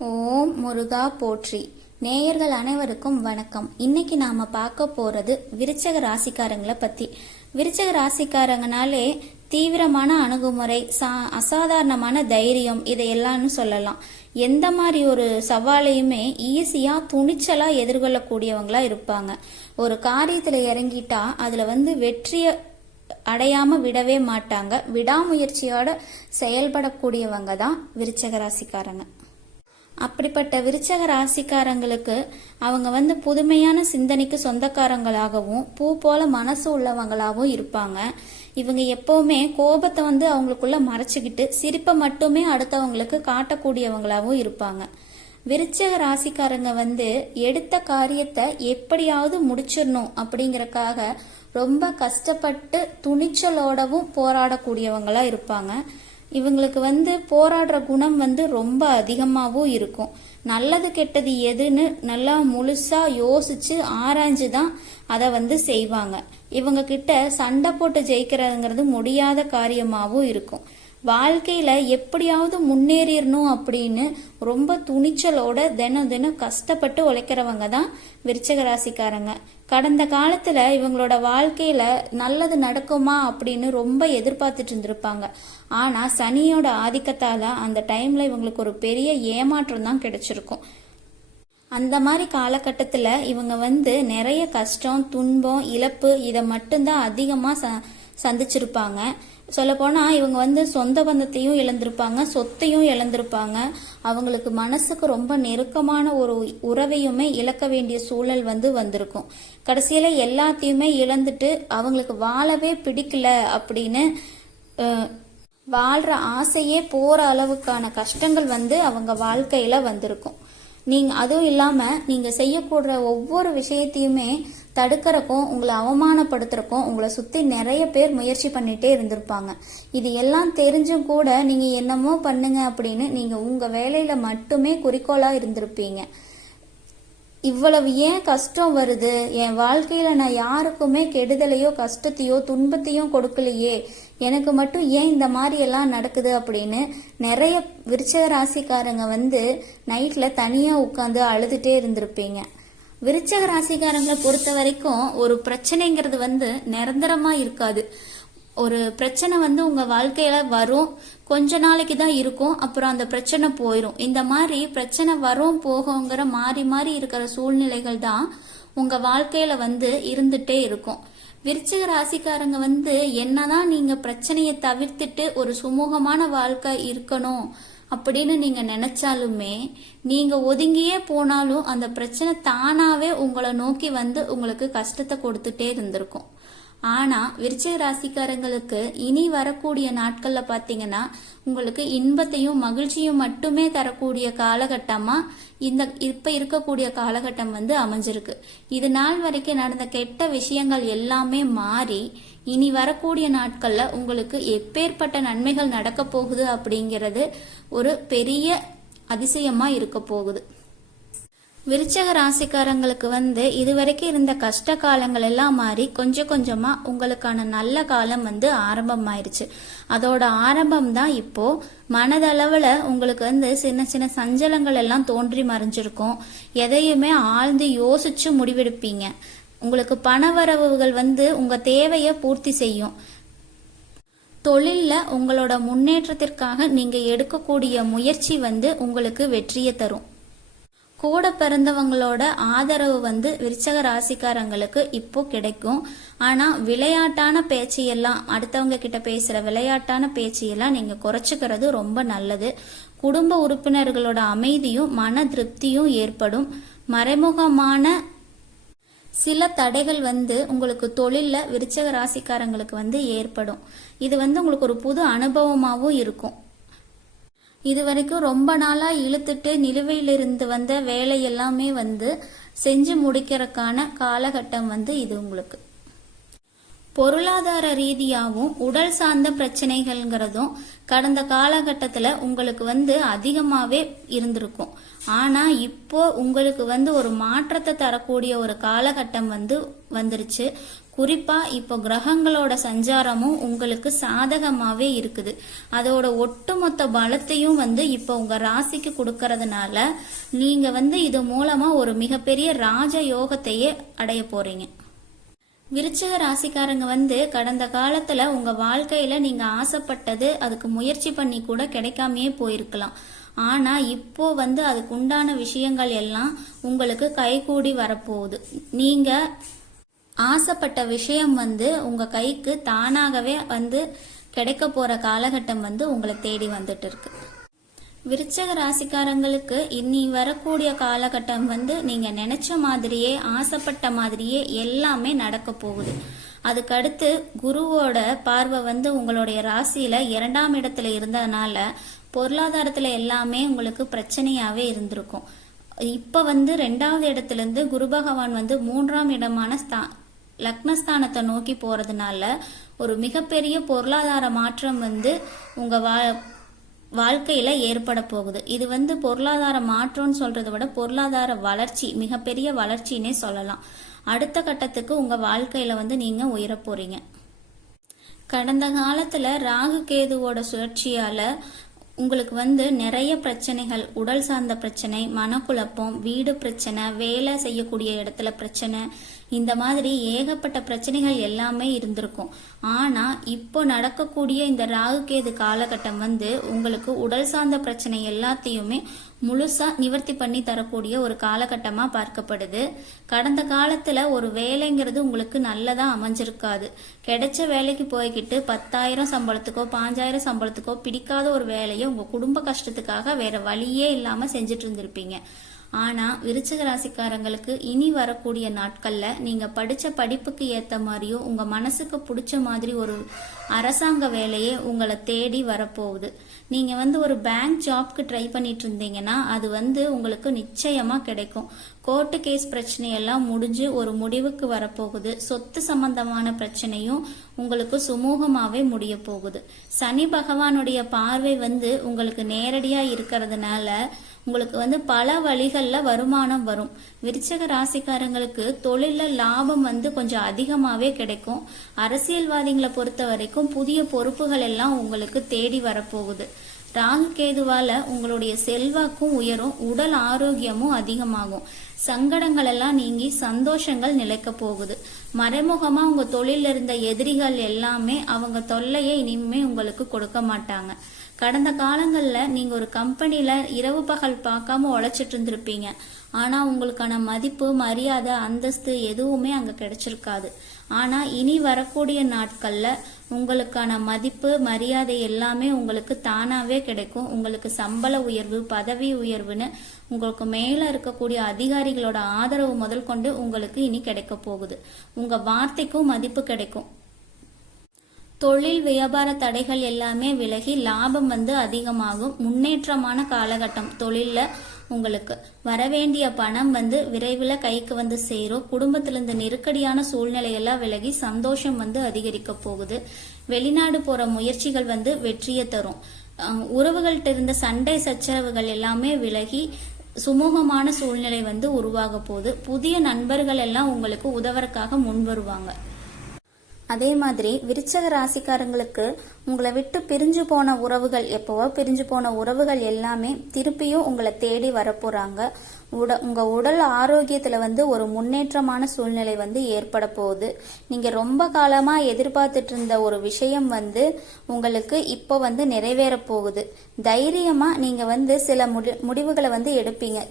ஓம் முருகா போற்றி. நேயர்கள் அனைவருக்கும் வணக்கம். இன்னைக்கு நாம பார்க்க போறது விருச்சக ராசிக்காரங்களை பத்தி. விருச்சக ராசிக்காரங்கனாலே தீவிரமான அணுகுமுறை, அசாதாரணமான தைரியம், இதையெல்லாம் சொல்லலாம். எந்த மாதிரி ஒரு சவாலையுமே ஈஸியா துணிச்சலா எதிர்கொள்ளக்கூடியவங்களா இருப்பாங்க. ஒரு காரியத்துல இறங்கிட்டா அதுல வெற்றிய அடையாம விடவே மாட்டாங்க. விடாமுயற்சியோட செயல்படக்கூடியவங்க தான் விருச்சக ராசிக்காரங்க. அப்படிப்பட்ட விருச்சக ராசிக்காரங்களுக்கு அவங்க புதுமையான சிந்தனைக்கு சொந்தக்காரங்களாகவும் பூ போல மனசு உள்ளவங்களாகவும் இருப்பாங்க. இவங்க எப்பவுமே கோபத்தை அவங்களுக்குள்ள மறைச்சுக்கிட்டு சிரிப்பை மட்டுமே அடுத்தவங்களுக்கு காட்டக்கூடியவங்களாகவும் இருப்பாங்க. விருச்சக ராசிக்காரங்க எடுத்த காரியத்தை எப்படியாவது முடிச்சிடணும் அப்படிங்கறக்காக ரொம்ப கஷ்டப்பட்டு துணிச்சலோடவும் போராடக்கூடியவங்களா இருப்பாங்க. இவங்களுக்கு போராடுற குணம் ரொம்ப அதிகமாகவும் இருக்கும். நல்லது கெட்டது எதுன்னு நல்லா முழுசா யோசிச்சு ஆராய்ஞ்சுதான் அதை செய்வாங்க. இவங்க கிட்ட சண்டை போட்டு ஜெயிக்கிறதுங்கிறது முடியாத காரியமாகவும் இருக்கும். வாழ்க்கையில எப்படியாவது முன்னேறிடணும் அப்படின்னு ரொம்ப துணிச்சலோட தினம் தினம் கஷ்டப்பட்டு உழைக்கிறவங்க தான் விருச்சக ராசிக்காரங்க. கடந்த காலத்துல இவங்களோட வாழ்க்கையில நல்லது நடக்குமா அப்படின்னு ரொம்ப எதிர்பார்த்துட்டு இருந்திருப்பாங்க. ஆனா சனியோட ஆதிக்கத்தால அந்த டைம்ல இவங்களுக்கு ஒரு பெரிய ஏமாற்றம் தான் கிடைச்சிருக்கும். அந்த மாதிரி காலகட்டத்துல இவங்க நிறைய கஷ்டம், துன்பம், இழப்பு இதை மட்டும்தான் அதிகமா சந்திச்சிருப்பாங்க. சொல்ல போனா இவங்க சொந்த பந்தத்தையும் இழந்திருப்பாங்க, சொத்தையும் இழந்திருப்பாங்க. அவங்களுக்கு மனசுக்கு ரொம்ப நெருக்கமான ஒரு உறவையுமே இழக்க வேண்டிய சூழல் வந்திருக்கும். கடைசியில எல்லாத்தையுமே இழந்துட்டு அவங்களுக்கு வாழவே பிடிக்கல அப்படின்னு வாழ்ற ஆசையே போற அளவுக்கான கஷ்டங்கள் அவங்க வாழ்க்கையில வந்திருக்கும். அதுவும் இல்லாம நீங்க செய்யக்கூடிய ஒவ்வொரு விஷயத்தையுமே தடுக்கிறக்கும், உங்களை அவமானப்படுத்துறக்கும் உங்களை சுத்தி நிறைய பேர் முயற்சி பண்ணிட்டே இருந்திருப்பாங்க. இது எல்லாம் தெரிஞ்சும் கூட நீங்க என்னமோ பண்ணுங்க அப்படின்னு நீங்க உங்க வேலையில மட்டுமே குறிக்கோளா இருந்திருப்பீங்க. இவ்வளவு ஏன் கஷ்டம் வருது, என் வாழ்க்கையில நான் யாருக்குமே கெடுதலையோ கஷ்டத்தையோ துன்பத்தையும் கொடுக்கலையே, எனக்கு மட்டும் ஏன் இந்த மாதிரி எல்லாம் நடக்குது அப்படின்னு நிறைய விருச்சக ராசிக்காரங்க நைட்ல தனியா உட்காந்து அழுதுட்டே இருந்திருப்பீங்க. விருச்சக ராசிக்காரங்களை பொறுத்த வரைக்கும் ஒரு பிரச்சனைங்கிறது நிரந்தரமா இருக்காது. ஒரு பிரச்சனை உங்க வாழ்க்கையில வரும், கொஞ்ச நாளைக்கு தான் இருக்கும், அப்புறம் அந்த பிரச்சனை போயிடும். இந்த மாதிரி பிரச்சனை வரும் போகுங்கிற மாறி மாறி இருக்கிற சூழ்நிலைகள் தான் உங்க வாழ்க்கையில இருந்துட்டே இருக்கும். விருச்சிக ராசிக்காரங்க என்னதான் நீங்க பிரச்சனையை தவிர்த்துட்டு ஒரு சுமூகமான வாழ்க்கை இருக்கணும் அப்படின்னு நீங்க நினைச்சாலுமே, நீங்க ஒதுங்கியே போனாலும் அந்த பிரச்சனை தானாவே உங்களை நோக்கி உங்களுக்கு கஷ்டத்தை கொடுத்துட்டே இருந்திருக்கும். ஆனா விருச்சிக ராசிக்காரங்களுக்கு இனி வரக்கூடிய நாட்கள்ல பாத்தீங்கன்னா உங்களுக்கு இன்பத்தையும் மகிழ்ச்சியும் மட்டுமே தரக்கூடிய காலகட்டமா இப்ப இருக்கக்கூடிய காலகட்டம் அமைஞ்சிருக்கு. இது நாள் வரைக்கும் நடந்த கெட்ட விஷயங்கள் எல்லாமே மாறி இனி வரக்கூடிய நாட்கள்ல உங்களுக்கு எப்பேற்பட்ட நன்மைகள் நடக்க போகுது அப்படிங்கிறது ஒரு பெரிய அதிசயமா இருக்க போகுது. விருச்சக ராசிக்காரங்களுக்கு இதுவரைக்கும் இருந்த கஷ்ட காலங்கள் எல்லாம் மாறி கொஞ்சம் கொஞ்சமா உங்களுக்கான நல்ல காலம் ஆரம்பமாயிருச்சு. அதோட ஆரம்பம் தான் இப்போ. மனதளவுல உங்களுக்கு சின்ன சின்ன சஞ்சலங்கள் எல்லாம் தோன்றி மறைஞ்சிருக்கும். எதையுமே ஆழ்ந்து யோசிச்சு முடிவெடுப்பீங்க. உங்களுக்கு பணவரவுகள் உங்க தேவையை பூர்த்தி செய்யும். தொழில்ல உங்களோட முன்னேற்றத்திற்காக நீங்க எடுக்கக்கூடிய முயற்சி உங்களுக்கு வெற்றியை தரும். கூட பிறந்தவங்களோட ஆதரவு விருச்சக ராசிக்காரங்களுக்கு இப்போ கிடைக்கும். ஆனா விளையாட்டான பேச்சையெல்லாம், அடுத்தவங்க கிட்ட பேசுற விளையாட்டான பேச்சையெல்லாம் நீங்க குறைச்சுக்கிறது ரொம்ப நல்லது. குடும்ப உறுப்பினர்களோட அமைதியும் மன திருப்தியும் ஏற்படும். மறைமுகமான சில தடைகள் உங்களுக்கு தொழில்ல விருச்சக ராசிக்காரங்களுக்கு ஏற்படும். இது உங்களுக்கு ஒரு புது அனுபவமாகவும் இருக்கும். இது வரைக்கும் ரொம்ப நாளா இழுத்துட்டு நிலுவையிலிருந்து வந்த வேலை எல்லாமே செஞ்சு முடிக்கிறதுக்கான காலகட்டம் இது உங்களுக்கு. பொருளாதார ரீதியாகவும் உடல் சார்ந்த பிரச்சனைகள்ங்கிறதும் கடந்த காலகட்டத்துல உங்களுக்கு அதிகமாவே இருந்திருக்கும். ஆனா இப்போ உங்களுக்கு ஒரு மாற்றத்தை தரக்கூடிய ஒரு காலகட்டம் வந்துருச்சு. குறிப்பா இப்போ கிரகங்களோட சஞ்சாரமும் உங்களுக்கு சாதகமாவே இருக்குது. அதோட ஒட்டுமொத்த பலத்தையும் வந்து இப்போ உங்க ராசிக்கு கொடுக்கறதுனால நீங்க வந்து இது மூலமா ஒரு மிகப்பெரிய ராஜ யோகத்தையே அடைய போறீங்க. விருச்சிக ராசிக்காரங்க வந்து கடந்த காலத்துல உங்க வாழ்க்கையில நீங்க ஆசைப்பட்டது அதுக்கு முயற்சி பண்ணி கூட கிடைக்காமையே போயிருக்கலாம். ஆனா இப்போ வந்து அதுக்கு உண்டான விஷயங்கள் எல்லாம் உங்களுக்கு கைகூடி வரப்போகுது. நீங்க ஆசைப்பட்ட விஷயம் வந்து உங்க கைக்கு தானாகவே வந்து கிடைக்க போற காலகட்டம் வந்து உங்களை தேடி வந்துட்டு இருக்கு. விருச்சிக ராசிக்காரங்களுக்கு இனி வரக்கூடிய காலகட்டம் வந்து நீங்க நினைச்ச மாதிரியே ஆசைப்பட்ட மாதிரியே எல்லாமே நடக்க போகுது. அதுக்கடுத்து குருவோட பார்வை வந்து உங்களுடைய ராசியில 2ஆம் இடத்துல இருந்ததுனால பொருளாதாரத்துல எல்லாமே உங்களுக்கு பிரச்சனையாவே இருந்திருக்கும். இப்ப வந்து 2வது இடத்துல இருந்து குரு பகவான் வந்து 3ஆம் இடமான லக்னஸ்தானத்தை நோக்கி போறதுனால ஒரு மிகப்பெரிய பொருளாதார மாற்றம் வந்து உங்க வாழ்க்கையில ஏற்பட போகுது. இது வந்து பொருளாதார மாற்றம்னு சொல்றதை விட பொருளாதார வளர்ச்சி, மிகப்பெரிய வளர்ச்சின்னே சொல்லலாம். அடுத்த கட்டத்துக்கு உங்க வாழ்க்கையில வந்து நீங்க உயர போறீங்க. கடந்த காலத்துல ராகு கேதுவோட சுழற்சியால உங்களுக்கு வந்து நிறைய பிரச்சனைகள், உடல் சார்ந்த பிரச்சனை, மனக்குழப்பம், வீடு பிரச்சனை, வேலை செய்யக்கூடிய இடத்துல பிரச்சனை, இந்த மாதிரி ஏகப்பட்ட பிரச்சனைகள் எல்லாமே இருந்திருக்கும். ஆனா இப்போ நடக்கக்கூடிய இந்த ராகு கேது காலகட்டம் வந்து உங்களுக்கு உடல் சார்ந்த பிரச்சனை எல்லாத்தையுமே முழுசா நிவர்த்தி பண்ணி தரக்கூடிய ஒரு காலகட்டமா பார்க்கப்படுது. கடந்த காலத்துல ஒரு வேலைங்கிறது உங்களுக்கு நல்லதா அமைஞ்சிருக்காது. கிடைச்ச வேலைக்கு போய்கிட்டு 10,000 சம்பளத்துக்கோ 5,000 சம்பளத்துக்கோ பிடிக்காத ஒரு வேலையை உங்க குடும்ப கஷ்டத்துக்காக வேற வழியே இல்லாம செஞ்சுட்டு இருந்திருப்பீங்க. ஆனா விருச்சிக ராசிக்காரங்களுக்கு இனி வரக்கூடிய நாட்கள்ல நீங்க படிச்ச படிப்புக்கு ஏத்த மாதிரியும் உங்க மனசுக்கு பிடிச்ச மாதிரி ஒரு அரசாங்க வேலையே உங்களை தேடி வரப்போகுது. நீங்க வந்து ஒரு பேங்க் ஜாப்க்கு ட்ரை பண்ணிட்டு இருந்தீங்கன்னா அது வந்து உங்களுக்கு நிச்சயமா கிடைக்கும். கோர்ட்டு கேஸ் பிரச்சனையெல்லாம் முடிஞ்சு ஒரு முடிவுக்கு வரப்போகுது. சொத்து சம்பந்தமான பிரச்சனையும் உங்களுக்கு சுமூகமாவே முடிய போகுது. சனி பகவானுடைய பார்வை வந்து உங்களுக்கு நேரடியா இருக்கிறதுனால உங்களுக்கு வந்து பல வழிகள்ல வருமானம் வரும். விருச்சிக ராசிக்காரங்களுக்கு தொழில லாபம் வந்து கொஞ்சம் அதிகமாவே கிடைக்கும். அரசியல்வாதிகளை பொறுத்த வரைக்கும் புதிய பொறுப்புகள் எல்லாம் உங்களுக்கு தேடி வரப்போகுது. ராகு கேதுவால உங்களுடைய செல்வாக்கும் உயரும், உடல் ஆரோக்கியமும் அதிகமாகும். சங்கடங்கள் எல்லாம் நீங்கி சந்தோஷங்கள் நிலைக்க போகுது. மறைமுகமா உங்க தொழில இருந்த எதிரிகள் எல்லாமே அவங்க தொல்லையை இனிமே உங்களுக்கு கொடுக்க மாட்டாங்க. கடந்த காலங்கள்ல நீங்க ஒரு கம்பெனில இரவு பகல் பார்க்காம உழைச்சிட்டு இருந்திருப்பீங்க. ஆனா உங்களுக்கான மதிப்பு, மரியாதை, அந்தஸ்து எதுவுமே அங்க கிடைச்சிருக்காது. ஆனா இனி வரக்கூடிய நாட்கள்ல உங்களுக்கான மதிப்பு, மரியாதை எல்லாமே உங்களுக்கு தானாவே கிடைக்கும். உங்களுக்கு சம்பள உயர்வு, பதவி உயர்வுன்னு உங்களுக்கு மேல இருக்கக்கூடிய அதிகாரிகளோட ஆதரவு முதல் கொண்டு உங்களுக்கு இனி கிடைக்க போகுது. உங்க வார்த்தைக்கும் மதிப்பு கிடைக்கும். தொழில் வியாபார தடைகள் எல்லாமே விலகி லாபம் வந்து அதிகமாகும். முன்னேற்றமான காலகட்டம். தொழில்ல உங்களுக்கு வரவேண்டிய பணம் வந்து விரைவில் கைக்கு வந்து சேரும். குடும்பத்திலிருந்து நெருக்கடியான சூழ்நிலையெல்லாம் விலகி சந்தோஷம் வந்து அதிகரிக்க போகுது. வெளிநாடு போற முயற்சிகள் வந்து வெற்றியை தரும். உறவுகள்கிட்ட இருந்த சண்டை சச்சரவுகள் எல்லாமே விலகி சுமூகமான சூழ்நிலை வந்து உருவாக போகுது. புதிய நண்பர்கள் எல்லாம் உங்களுக்கு உதவறக்காக முன் வருவாங்க. அதே மாதிரி விருச்சிக ராசிக்காரங்களுக்கு உங்களை விட்டு பிரிஞ்சு போன உறவுகள், எப்பவோ பிரிஞ்சு போன உறவுகள் எல்லாமே திருப்பியும் உங்களை தேடி வரப்போறாங்க. உங்க உடல் ஆரோக்கியத்துல வந்து ஒரு முன்னேற்றமான சூழ்நிலை வந்து ஏற்பட போகுது. நீங்க ரொம்ப காலமா எதிர்பார்த்துட்டு இருந்த ஒரு விஷயம் வந்து உங்களுக்கு இப்போ வந்து நிறைவேற போகுது. தைரியமா நீங்க வந்து சில முடிவுகளை வந்து எடுப்பீங்க.